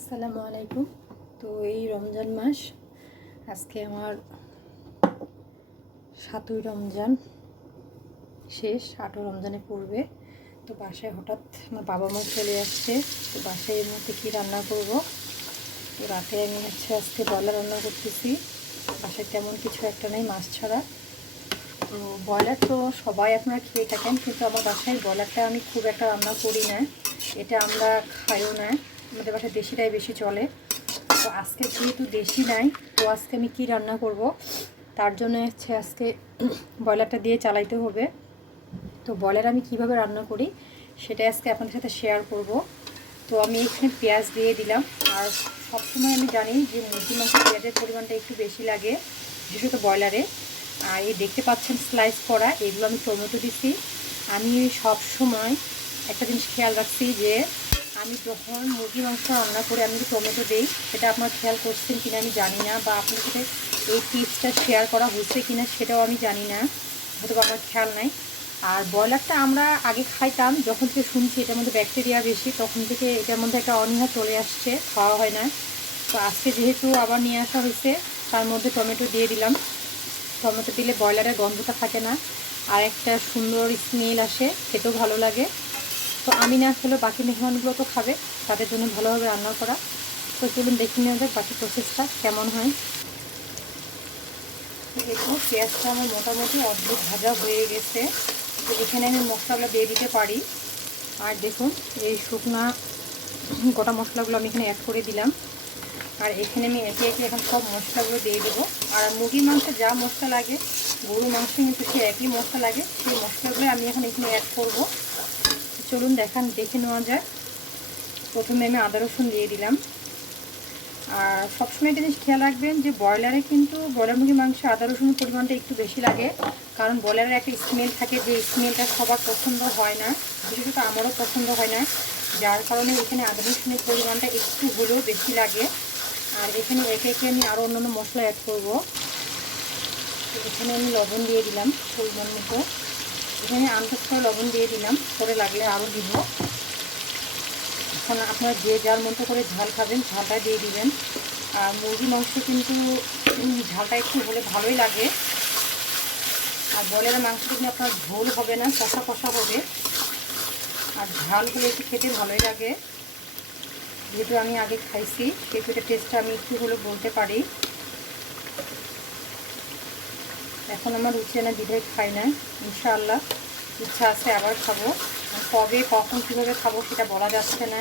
আসসালামু আলাইকুম। তো এই রমজান মাস আজকে আমার 7ই রমজান শেষ, 8 রমজানে পড়বে। তো বাসায় হঠাৎ আমার বাবা মা চলে আসছে। তো বাসায় এর মধ্যে কী রান্না করব। তো রাতে আমি আজকে ব্রয়লার রান্না করতেছি। বাসায় তেমন কিছু একটা নেই মাছ ছাড়া। তো ব্রয়লার তো সবাই আপনারা খেয়ে থাকেন, কিন্তু আমার বাসায় ব্রয়লারটা আমি খুব একটা রান্না করি না, এটা আমরা খাইও না। আমাদের বাসায় দেশিটাই বেশি চলে। তো আজকে যেহেতু দেশি নাই, তো আজকে আমি কি রান্না করব, তার জন্য আজকে ব্রয়লারটা দিয়ে চালাইতে হবে। তো ব্রয়লার আমি কিভাবে রান্না করি সেটা আজকে আপনাদের সাথে শেয়ার করব। তো আমি এখানে পেঁয়াজ দিয়ে দিলাম। আর সবসময় আমি জানি যে মুরগি মাংসে পেঁয়াজের পরিমাণটা একটু বেশি লাগে, বিশেষত ব্রয়লারে। আর এই দেখতে পাচ্ছেন স্লাইস করা, এগুলো আমি টমেটো দিচ্ছি। আমি সব সময় একটা জিনিস খেয়াল রাখছি যে আমি যখন মুরগি মাংস রান্না করে আমি টমেটো দিই, সেটা আপনারা খেয়াল করছেন কিনা আমি জানি না, বা আপনার সাথে এই টিপসটা শেয়ার করা হচ্ছে কিনা সেটাও আমি জানি না, হয়তো আমার খেয়াল নাই। আর ব্রয়লারটা আমরা আগে খাইতাম, যখন থেকে শুনছি এটার মধ্যে ব্যাকটেরিয়া বেশি, তখন থেকে এটার মধ্যে একটা অনীহা চলে আসছে, খাওয়া হয় না। তো আজকে যেহেতু আবার নিয়ে আসা হয়েছে, তার মধ্যে টমেটো দিয়ে দিলাম। টমেটো দিলে ব্রয়লারের গন্ধটা থাকে না, আর একটা সুন্দর স্মেল আসে, খেতেও ভালো লাগে। তো আমি না আসলে বাকি মেহমানগুলো তো খাবে, তাদের জন্য ভালোভাবে রান্না করা। তো চলুন দেখে নেওয়া যাক বাকি প্রসেসটা কেমন হয়। দেখুন পেঁয়াজটা আমার মোটামুটি অর্ধেক ভাজা হয়ে গেছে। তো এখানে আমি মশলাগুলো দিয়ে দিতে পারি। আর দেখুন এই শুকনা গোটা মশলাগুলো আমি এখানে অ্যাড করে দিলাম। আর এখানে আমি একে একে এখন সব মশলাগুলো দিয়ে দেবো। আর মুরগির মাংসে যা মশলা লাগে, গরু মাংসে কিন্তু সে একই মশলা লাগে, সেই মশলাগুলো আমি এখন এখানে অ্যাড করব। চলুন দেখে নেওয়া যায়। প্রথমে আমি আদা রসুন দিয়ে দিলাম। আর সবসময় একটা জিনিস খেয়াল রাখবেন যে ব্রয়লারে কিন্তু ব্রয়লার মুরগির মাংসে আদা রসুনের পরিমাণটা একটু বেশি লাগে, কারণ ব্রয়লারের একটা স্মেল থাকে, যে স্মেলটা সবার পছন্দ হয় না, বিশেষত আমারও পছন্দ হয় না, যার কারণে এখানে আদা রসুনের পরিমাণটা একটু হলেও বেশি লাগে। আর এখানে একে একে আমি আরও অন্যান্য মশলা অ্যাড করব। এখানে আমি লবণ দিয়ে দিলাম পরিমাণ মতো। এখানে আন্দাজ করে লবণ দিয়ে দিলাম, পরে লাগলে আরও দিব। এখন আপনারা যে যার মতো করে ঝাল খাবেন ঝালটা দিয়ে দিবেন। আর মুরগি মাংস কিন্তু ঝালটা একটু হলে ভালোই লাগে। আর ব্রয়লারের মাংস কিন্তু আপনার ঝোল হবে না, কষা কষা হবে। আর ঝাল হলে একটু খেতে ভালোই লাগে। যেহেতু আমি আগে খাইছি সেহেতু এটা টেস্টটা আমি একটু হলে বলতে পারি। এখন আমার রুচি না বিধায় খাই না, ইনশাআল্লাহ ইচ্ছা আছে আবার খাবো। কবে কখন কীভাবে খাবো সেটা বলা যাচ্ছে না।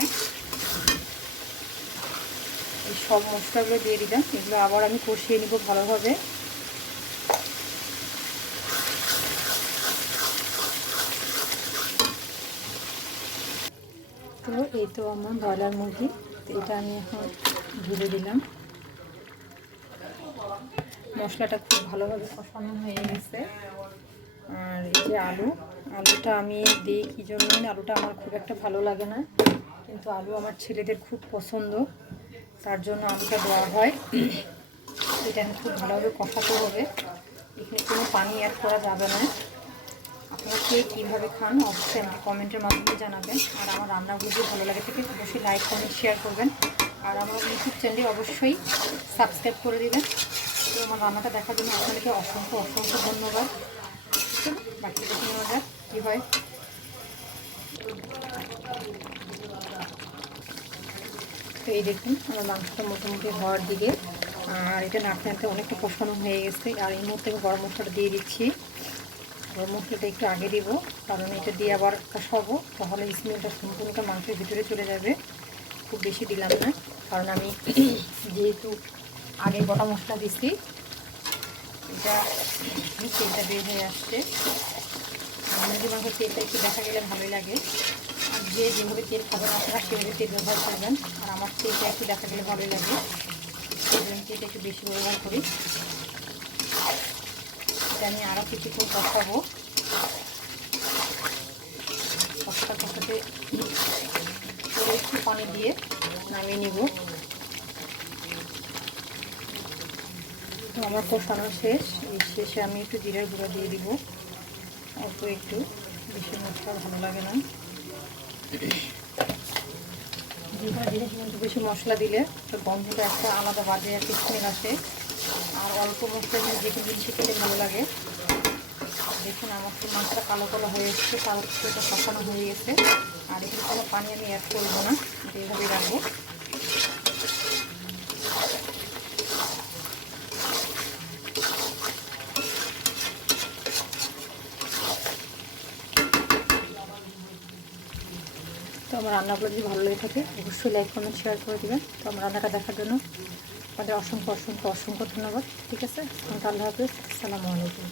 এই সব মশলাগুলো দিয়ে দিলাম, এগুলো আবার আমি কষিয়ে নিব ভালোভাবে। তো এই তো আমার ব্রয়লার মুরগি, এটা আমি এখন ঢেলে দিলাম। মশলাটা খুব ভালোভাবে কষানো হয়ে গেছে। আর এই যে আলুটা আমি দিই কী জন্য, আলুটা আমার খুব একটা ভালো লাগে না, কিন্তু আলু আমার ছেলেদের খুব পছন্দ, তার জন্য আলুটা দেওয়া হয়। এটা আমি খুব ভালোভাবে কষাতে হবে, এখানে কোনো পানি অ্যাড করা যাবে না। আপনারা কে কীভাবে খান অবশ্যই আমাকে কমেন্টের মাধ্যমে জানাবেন। আর আমার রান্নাগুলো যদি ভালো লাগে থাকে অবশ্যই লাইক কমেন্ট শেয়ার করবেন। আর আমার ইউটিউব চ্যানেলে অবশ্যই সাবস্ক্রাইব করে দেবেন। তো আমার রান্নাটা দেখার জন্য আপনাদেরকে অসংখ্য অসংখ্য ধন্যবাদ। বাকি দেখে নেওয়া যাক কী হয়। তো এই দেখুন আমার মাংসটা মোটামুটি হওয়ার দিকে, আর এটা নাড়তে নাড়তে অনেকটা কষানো হয়ে গেছে। আর এই মুহূর্তে গরম মশলাটা দিয়ে দিচ্ছি। গরম মশলাটা একটু আগে দিব, কারণ এটা দিয়ে আবার কষাবো, তাহলে স্মেলটা সম্পূর্ণটা মাংসের ভিতরে চলে যাবে। খুব বেশি দিলাম না, কারণ আমি যেহেতু আগে গোটা মশলা দিচ্ছি, এটা তেলটা বের হয়ে আসছে। মুরগি মাংসের তেলটা একটু দেখা গেলে ভালোই লাগে। আর যে যেভাবে তেল খাবেন আপনারা সেভাবে তেল ব্যবহার করবেন। আর আমার তেলটা একটু দেখা গেলে ভালোই লাগে, তেলটা একটু বেশি ব্যবহার করি। এটা আমি আরও কিছুক্ষণ কষাবো। কষাতে একটু পানি দিয়ে নামিয়ে নিব। তো আমার কষানো শেষ। এই শেষে আমি একটু জিরার গুঁড়ো দিয়ে দিব, অল্প একটু, বেশি মশলা ভালো লাগে না। যে কোনো জিনিস কিন্তু বেশি মশলা দিলে তো গন্ধটা একটা আলাদা বাজে একটা স্মেল আসে। আর অল্প মশলা দিয়ে যে কোনো জিনিস খেতে ভালো লাগে। দেখুন আমার তো মাছটা কালো কালো হয়ে এসছে, তার এটা কষানো হয়ে গেছে। আর এখানে কোনো পানি আমি অ্যাড করবো না, এইভাবেই রাখবো। তো আমার রান্নাগুলো যদি ভালো লেগে থাকে অবশ্যই লাইক কমেন্ট শেয়ার করে দেবেন। তো আমার রান্নাটা দেখার জন্য আপনাদের অসংখ্য অসংখ্য অসংখ্য ধন্যবাদ। ঠিক আছে, আল্লাহ হাফিজ, আসসালামু আলাইকুম।